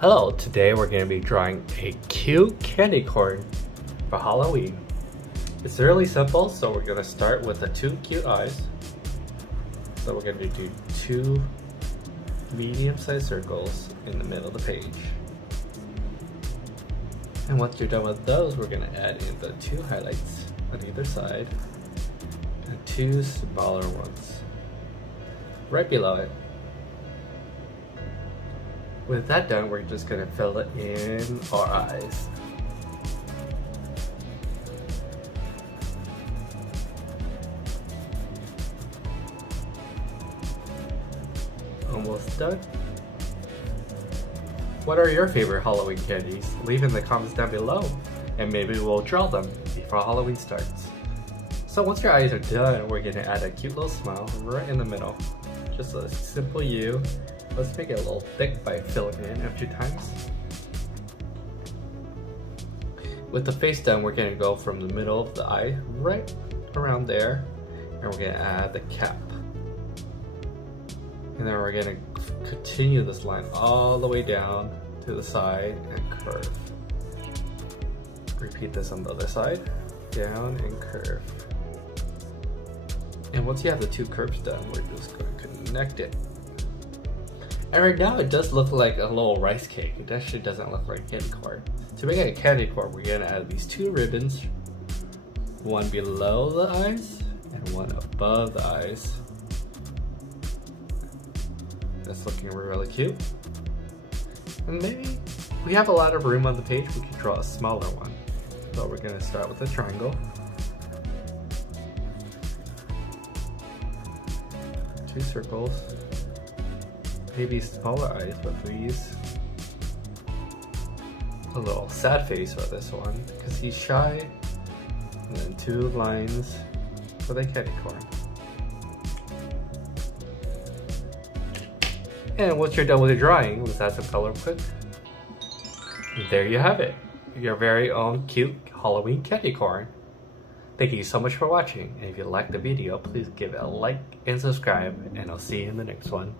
Hello, today we're going to be drawing a cute candy corn for Halloween. It's really simple, so we're going to start with the two cute eyes. So we're going to do two medium-sized circles in the middle of the page. And once you're done with those, we're going to add in the two highlights on either side and two smaller ones right below it. With that done, we're just going to fill it in our eyes. Almost done. What are your favorite Halloween candies? Leave in the comments down below and maybe we'll draw them before Halloween starts. So once your eyes are done, we're going to add a cute little smile right in the middle. Just a simple U. Let's make it a little thick by filling it in a few times. With the face done, we're going to go from the middle of the eye right around there, and we're going to add the cap. And then we're going to continue this line all the way down to the side and curve. Repeat this on the other side, down and curve. And once you have the two curves done, we're just going to connect it. And right now it does look like a little rice cake. It actually doesn't look like candy corn. To make it a candy corn, we're going to add these two ribbons. One below the eyes and one above the eyes. That's looking really cute. And maybe we have a lot of room on the page, we can draw a smaller one. So we're going to start with a triangle. Two circles. Maybe smaller eyes, but please. A little sad face for this one, because he's shy. And then two lines for the candy corn. And once you're done with the drawing, let's add some color quick. And there you have it. Your very own cute Halloween candy corn. Thank you so much for watching. And if you liked the video, please give it a like and subscribe. And I'll see you in the next one.